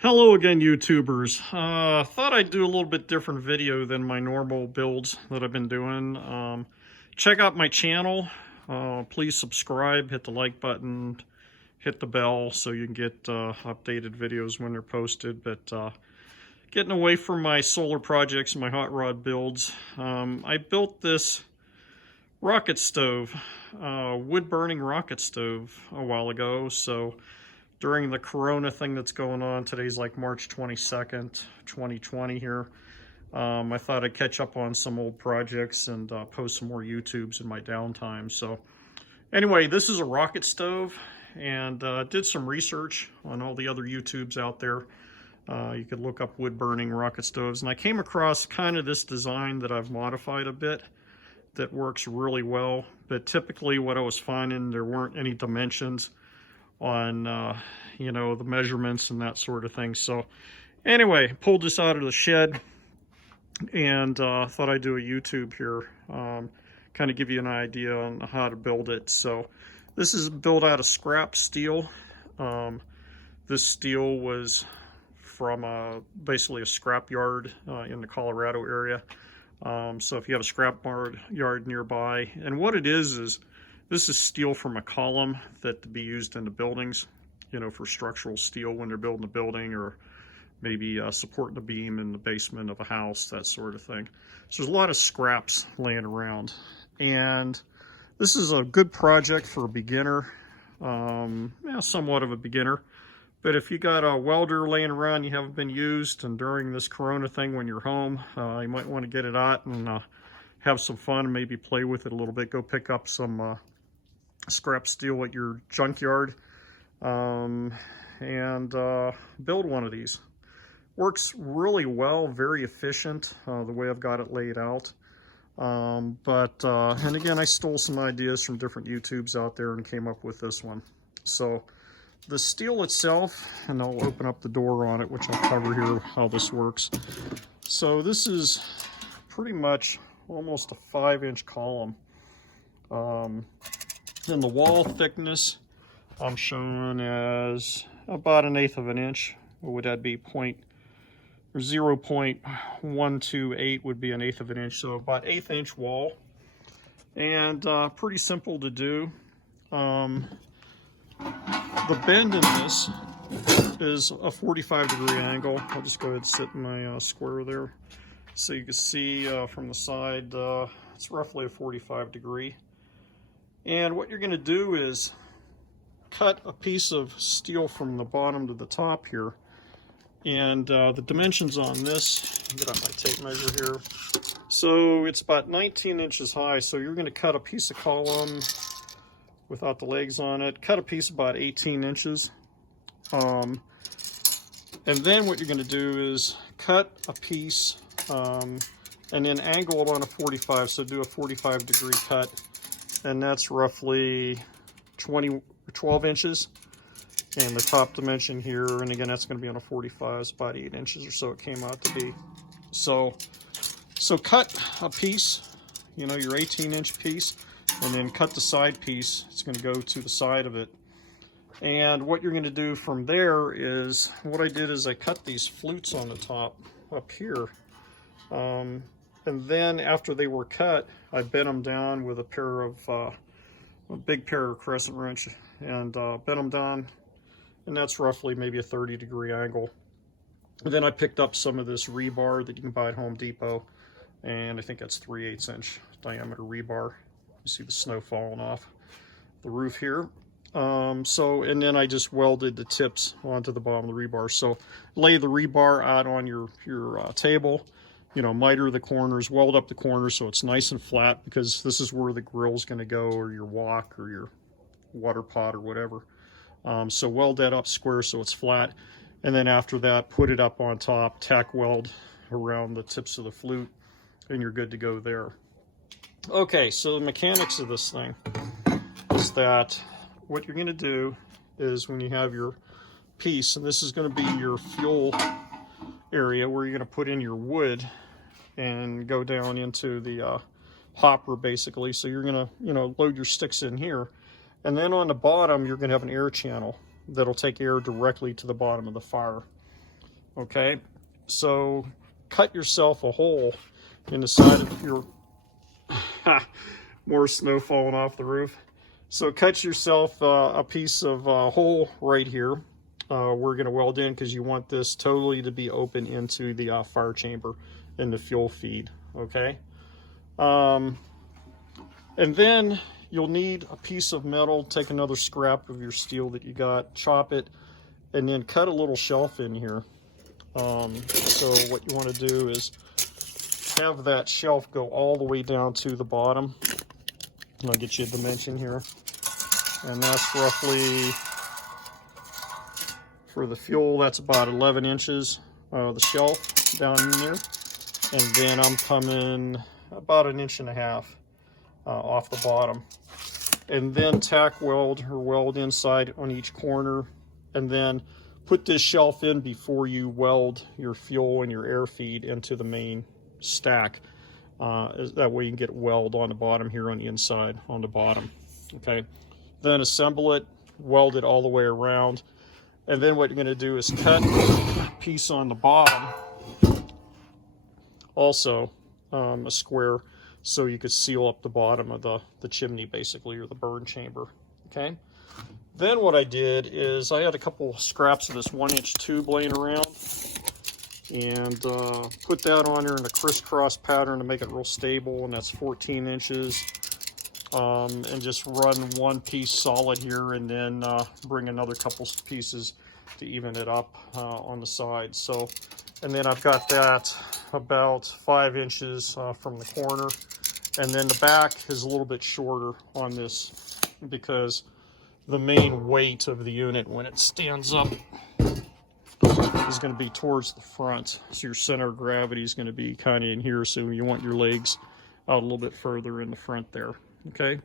Hello again, YouTubers. Thought I'd do a little bit different video than my normal builds that I've been doing. Check out my channel. Please subscribe, hit the like button, hit the bell so you can get updated videos when they're posted. But getting away from my solar projects and my hot rod builds, I built this rocket stove, wood-burning rocket stove a while ago. So during the corona thing that's going on, today's like March 22nd, 2020 here, I thought I'd catch up on some old projects and post some more YouTubes in my downtime. So anyway, this is a rocket stove, and did some research on all the other YouTubes out there. You could look up wood burning rocket stoves, and I came across kind of this design that I've modified a bit that works really well. But typically what I was finding, there weren't any dimensions on you know, the measurements and that sort of thing. So anyway, pulled this out of the shed and thought I'd do a YouTube here, kind of give you an idea on how to build it. So this is built out of scrap steel. This steel was from basically a scrap yard in the Colorado area. So if you have a scrap yard nearby, and what it is this is steel from a column that to be used in the buildings, you know, for structural steel when they're building a building, or maybe supporting a beam in the basement of a house, that sort of thing. So there's a lot of scraps laying around, and this is a good project for a beginner, yeah, somewhat of a beginner. But if you got a welder laying around you haven't been used, and during this corona thing when you're home, you might want to get it out and have some fun and maybe play with it a little bit. Go pick up some scrap steel at your junkyard and build one of these. Works really well, very efficient, the way I've got it laid out. And again, I stole some ideas from different YouTubes out there and came up with this one. So the steel itself, and I'll open up the door on it, which I'll cover here how this works. So this is pretty much almost a 5-inch column. And the wall thickness I'm showing as about 1/8 of an inch. What would that be? 0.128 would be 1/8 of an inch. So about 1/8 inch wall, and pretty simple to do. The bend in this is a 45-degree angle. I'll just go ahead and sit in my square there, so you can see from the side, it's roughly a 45-degree. And what you're going to do is cut a piece of steel from the bottom to the top here. And the dimensions on this, get out my tape measure here. So it's about 19 inches high. So you're going to cut a piece of column without the legs on it. Cut a piece about 18 inches. And then what you're going to do is cut a piece and then angle it on a 45. So do a 45-degree cut. And that's roughly 12 inches. And the top dimension here, and again, that's going to be on a 45, it's about 8 inches or so it came out to be. So cut a piece, you know, your 18-inch piece, and then cut the side piece. It's going to go to the side of it. And what you're going to do from there is, what I did is I cut these flutes on the top up here. And then after they were cut, I bent them down with a pair of, a big pair of crescent wrench, and bent them down, and that's roughly maybe a 30-degree angle. And then I picked up some of this rebar that you can buy at Home Depot, and I think that's 3/8 inch diameter rebar. You see the snow falling off the roof here. And then I just welded the tips onto the bottom of the rebar. So lay the rebar out on your table. You know, miter the corners, weld up the corners so it's nice and flat, because this is where the grill's going to go, or your wok, or your water pot, or whatever. So weld that up square so it's flat, and then after that, put it up on top, tack weld around the tips of the flute, and you're good to go there. Okay, so the mechanics of this thing is that what you're going to do is, when you have your piece, and this is going to be your fuel area where you're going to put in your wood and go down into the hopper, basically. So you're going to, you know, load your sticks in here, and then on the bottom you're going to have an air channel that'll take air directly to the bottom of the fire. Okay, so cut yourself a hole in the side of your more snow falling off the roof. So cut yourself a piece of hole right here. We're going to weld in because you want this totally to be open into the fire chamber and the fuel feed. Okay, and then you'll need a piece of metal. Take another scrap of your steel that you got, chop it, and then cut a little shelf in here. So what you want to do is have that shelf go all the way down to the bottom. I'll get you a dimension here, and that's roughly, for the fuel, that's about 11 inches, the shelf down in there, and then I'm coming about 1.5 inches off the bottom, and then tack weld or weld inside on each corner, and then put this shelf in before you weld your fuel and your air feed into the main stack. That way you can get weld on the bottom here on the inside on the bottom. Okay, then assemble it, weld it all the way around, and then what you're going to do is cut a piece on the bottom, also a square, so you could seal up the bottom of the chimney basically, or the burn chamber. Okay, then what I did is I had a couple scraps of this 1-inch tube laying around, and put that on there in a crisscross pattern to make it real stable, and that's 14 inches. And just run one piece solid here, and then bring another couple pieces to even it up on the side. So, and then I've got that about 5 inches from the corner, and then the back is a little bit shorter on this because the main weight of the unit when it stands up is going to be towards the front, so your center of gravity is going to be kind of in here, so you want your legs out a little bit further in the front there. Okay,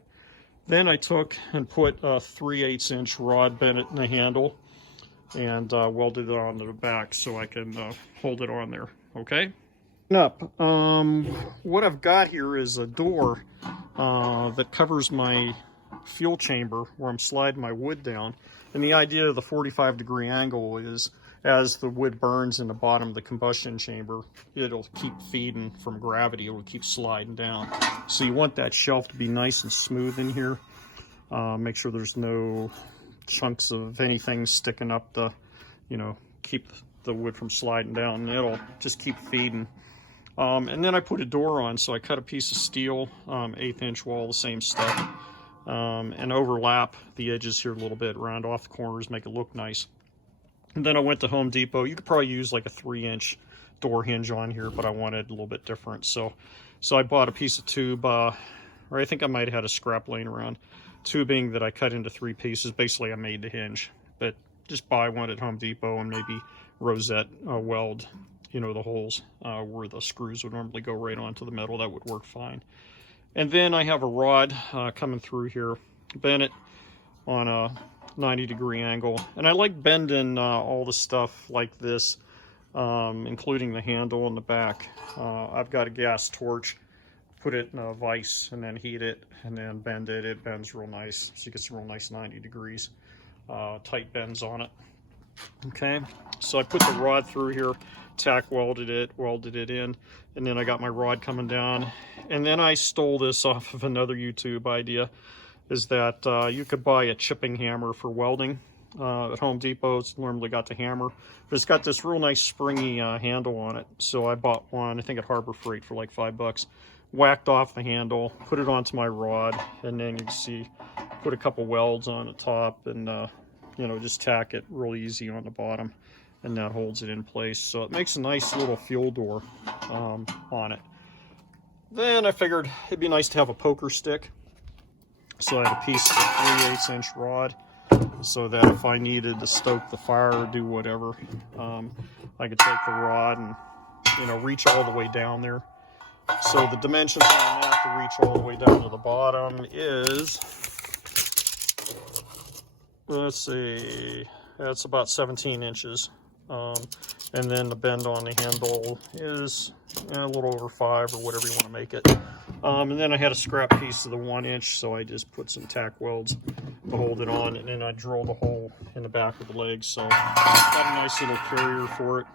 then I took and put a 3/8 inch rod bent in the handle and welded it onto the back so I can hold it on there. Okay, what I've got here is a door that covers my fuel chamber where I'm sliding my wood down, and the idea of the 45-degree angle is, as the wood burns in the bottom of the combustion chamber, it'll keep feeding from gravity. It will keep sliding down. So you want that shelf to be nice and smooth in here. Make sure there's no chunks of anything sticking up to, keep the wood from sliding down, and it'll just keep feeding. And then I put a door on, so I cut a piece of steel, 1/8 inch wall, the same stuff, and overlap the edges here a little bit, round off the corners, make it look nice. And then I went to Home Depot. You could probably use like a 3-inch door hinge on here, but I wanted a little bit different. So I bought a piece of tube, or I think I might have had a scrap laying around, tubing that I cut into 3 pieces. Basically, I made the hinge, but just buy one at Home Depot and maybe rosette weld, the holes where the screws would normally go right onto the metal. That would work fine. And then I have a rod coming through here, bent it on a 90-degree angle, and I like bending all the stuff like this, including the handle in the back. I've got a gas torch, put it in a vise and then heat it and then bend it. It bends real nice, so you get some real nice 90 degrees tight bends on it. Okay, so I put the rod through here, tack welded it in, and then I got my rod coming down, and then I stole this off of another YouTube idea, is that you could buy a chipping hammer for welding at Home Depot. It's normally got the hammer, but it's got this real nice springy handle on it. So I bought one, I think at Harbor Freight, for like $5. Whacked off the handle, put it onto my rod, and then you can see, put a couple welds on the top, and just tack it real easy on the bottom, and that holds it in place. So it makes a nice little fuel door on it. Then I figured it'd be nice to have a poker stick. So I had a piece of 3/8 inch rod, so that if I needed to stoke the fire or do whatever, I could take the rod and reach all the way down there. So the dimensions on that to reach all the way down to the bottom is, let's see, that's about 17 inches. And then the bend on the handle is a little over 5, or whatever you want to make it. And then I had a scrap piece of the 1-inch, so I just put some tack welds to hold it on, and then I drilled a hole in the back of the legs. So got a nice little carrier for it.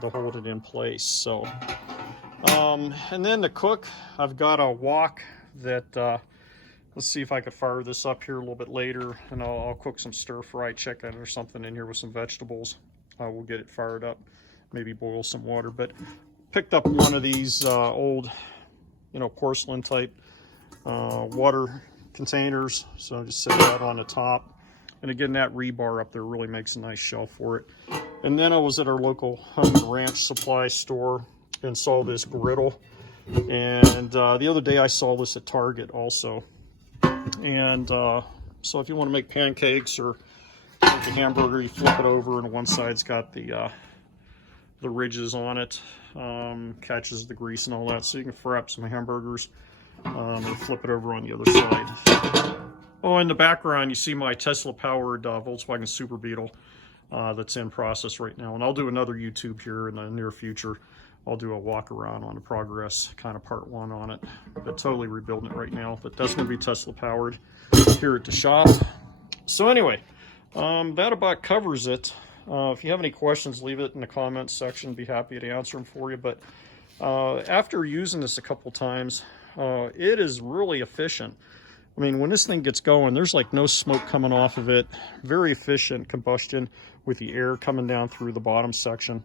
to hold it in place. So, and then to cook, I've got a wok that, let's see if I could fire this up here a little bit later, and I'll cook some stir-fry chicken or something in here with some vegetables. We'll get it fired up, maybe boil some water. But picked up one of these old, porcelain type water containers, so I just set that on the top. And again, that rebar up there really makes a nice shelf for it. And then I was at our local Home and Ranch supply store and saw this griddle. And the other day I saw this at Target also. And so if you want to make pancakes or make a hamburger, you flip it over, and one side's got the ridges on it, catches the grease and all that, so you can fry up some hamburgers, or flip it over on the other side. Oh, in the background you see my Tesla-powered Volkswagen Super Beetle that's in process right now, and I'll do another YouTube here in the near future. I'll do a walk around on the progress, kind of part 1 on it, but totally rebuilding it right now. But that's going to be Tesla-powered here at the shop. So anyway, that about covers it. If you have any questions, leave it in the comments section. Be happy to answer them for you. But after using this a couple times, it is really efficient. I mean, when this thing gets going, there's like no smoke coming off of it. Very efficient combustion with the air coming down through the bottom section.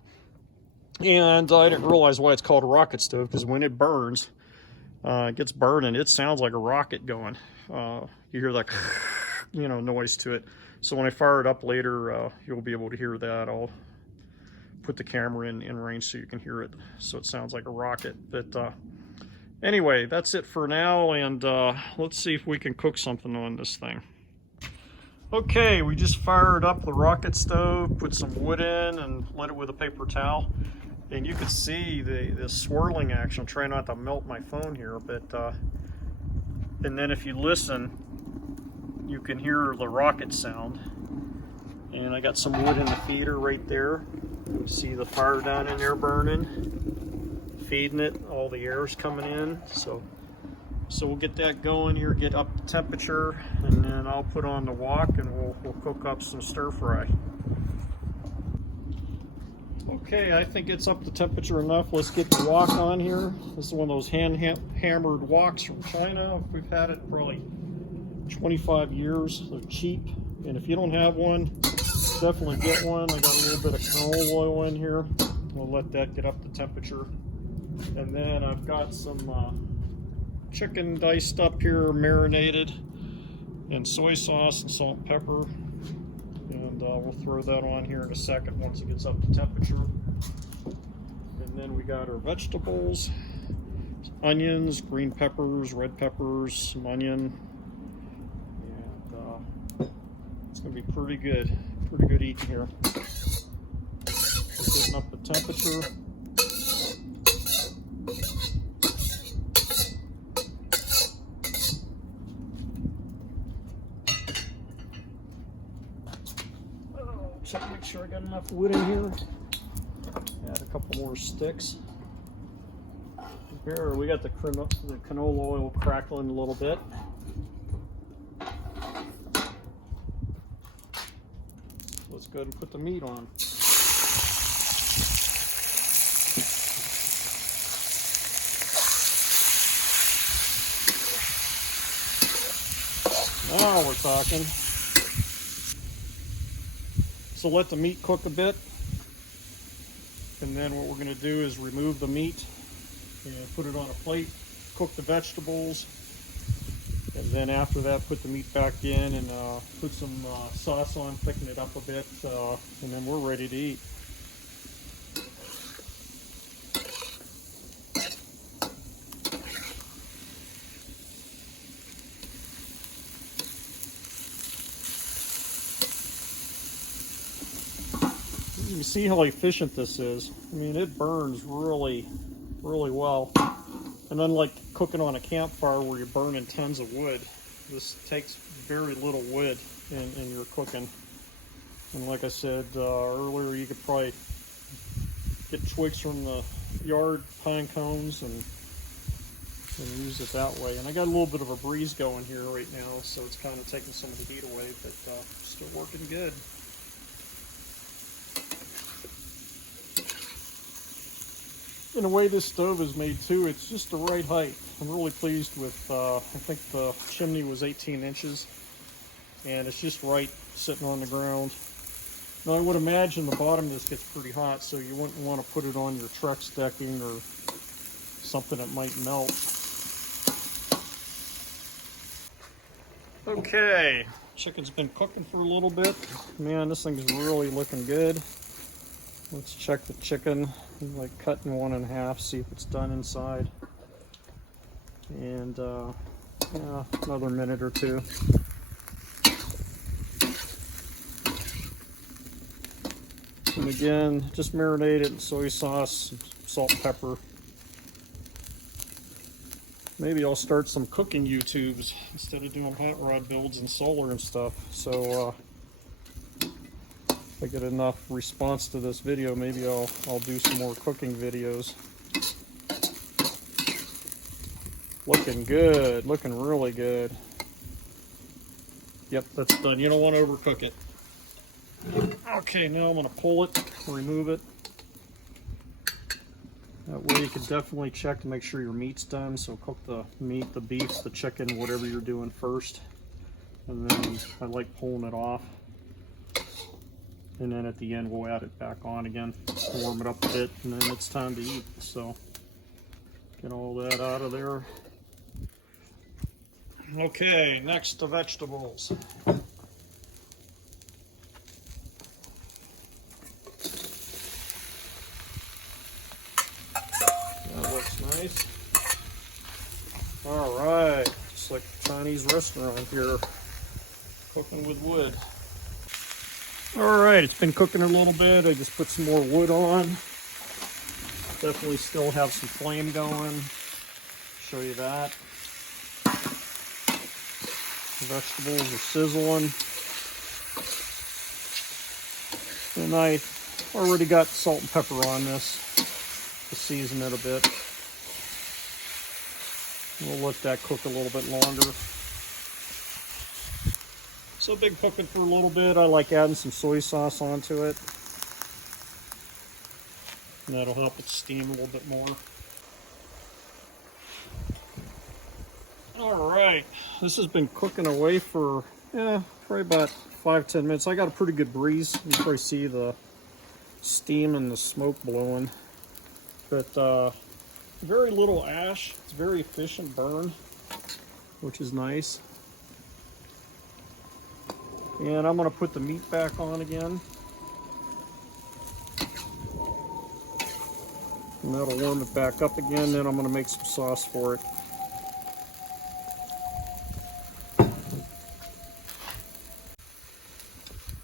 And I didn't realize why it's called a rocket stove, because when it burns, it gets burning, it sounds like a rocket going. You hear that noise to it. So when I fire it up later, you'll be able to hear that. I'll put the camera in range so you can hear it, so it sounds like a rocket. But anyway, that's it for now, and let's see if we can cook something on this thing. Okay, we just fired up the rocket stove, put some wood in, and lit it with a paper towel. And you can see the swirling action. I'm trying not to melt my phone here, but and then if you listen, you can hear the rocket sound. And I got some wood in the feeder right there. You see the fire down in there burning, feeding it. All the air's coming in. So we'll get that going here, get up the temperature, and then I'll put on the wok, and we'll cook up some stir fry. Okay, I think it's up to temperature enough. Let's get the wok on here. This is one of those hand-hammered woks from China. We've had it probably 25 years. They're cheap, and if you don't have one, definitely get one. I got a little bit of canola oil in here. We'll let that get up to temperature. And then I've got some chicken diced up here, marinated, and soy sauce and salt and pepper. And we'll throw that on here in a second once it gets up to temperature. And then we got our vegetables, onions, green peppers, red peppers, some onion. And it's going to be pretty good eating here. We're getting up the temperature. Check, make sure I got enough wood in here. Add a couple more sticks. Here we got the canola oil crackling a little bit. Let's go ahead and put the meat on. Now we're talking. So let the meat cook a bit, and then what we're going to do is remove the meat and put it on a plate, cook the vegetables, and then after that put the meat back in and put some sauce on, thicken it up a bit, and then we're ready to eat. You can see how efficient this is. I mean, it burns really, really well. And unlike cooking on a campfire where you're burning tons of wood, this takes very little wood in your cooking. And like I said earlier, you could probably get twigs from the yard, pine cones, and use it that way. And I got a little bit of a breeze going here right now, so it's kind of taking some of the heat away, but still working good. And the way this stove is made too, it's just the right height. I'm really pleased with, I think the chimney was 18 inches, and it's just right sitting on the ground. Now I would imagine the bottom of this gets pretty hot, so you wouldn't want to put it on your Trex decking or something that might melt. Okay, chicken's been cooking for a little bit. Man, this thing's really looking good. Let's check the chicken. I'm like cutting one in half, see if it's done inside. And yeah, another minute or two. And again, just marinate it in soy sauce, salt, pepper. Maybe I'll start some cooking YouTubes instead of doing hot rod builds and solar and stuff. So if I get enough response to this video, maybe I'll do some more cooking videos. Looking good, looking really good. Yep, that's done. You don't want to overcook it. Okay, now I'm going to pull it, remove it. That way you can definitely check to make sure your meat's done. So cook the meat, the beef, the chicken, whatever you're doing first. And then I like pulling it off. And then at the end we'll add it back on again, warm it up a bit, and then it's time to eat. So get all that out of there. Okay, next the vegetables. Nice. All right, just like a Chinese restaurant here, cooking with wood. All right, it's been cooking a little bit. I just put some more wood on. Definitely still have some flame going. Show you that. The vegetables are sizzling. And I already got salt and pepper on this to season it a bit. We'll let that cook a little bit longer. So been cooking for a little bit. I like adding some soy sauce onto it. And that'll help it steam a little bit more. All right, this has been cooking away for, probably about 5-10 minutes. I got a pretty good breeze. You can probably see the steam and the smoke blowing. But very little ash. It's very efficient burn, which is nice. And I'm going to put the meat back on again. And that'll warm it back up again. Then I'm going to make some sauce for it.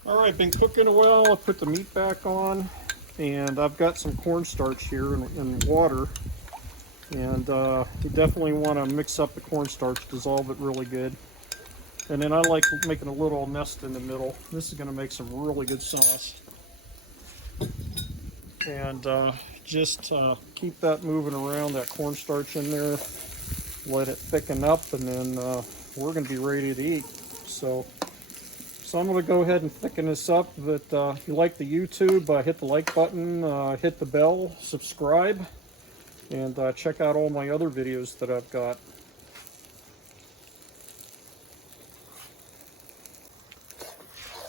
All right, been cooking a while. I put the meat back on. And I've got some cornstarch here in water. And you definitely want to mix up the cornstarch, dissolve it really good. And then I like making a little nest in the middle. This is going to make some really good sauce. And just keep that moving around, that cornstarch in there. Let it thicken up, and then we're going to be ready to eat. So I'm going to go ahead and thicken this up. But if you like the YouTube, hit the like button, hit the bell, subscribe, and check out all my other videos that I've got.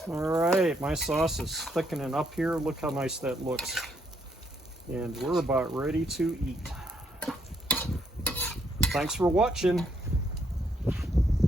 All right, my sauce is thickening up here. Look how nice that looks. And we're about ready to eat. Thanks for watching.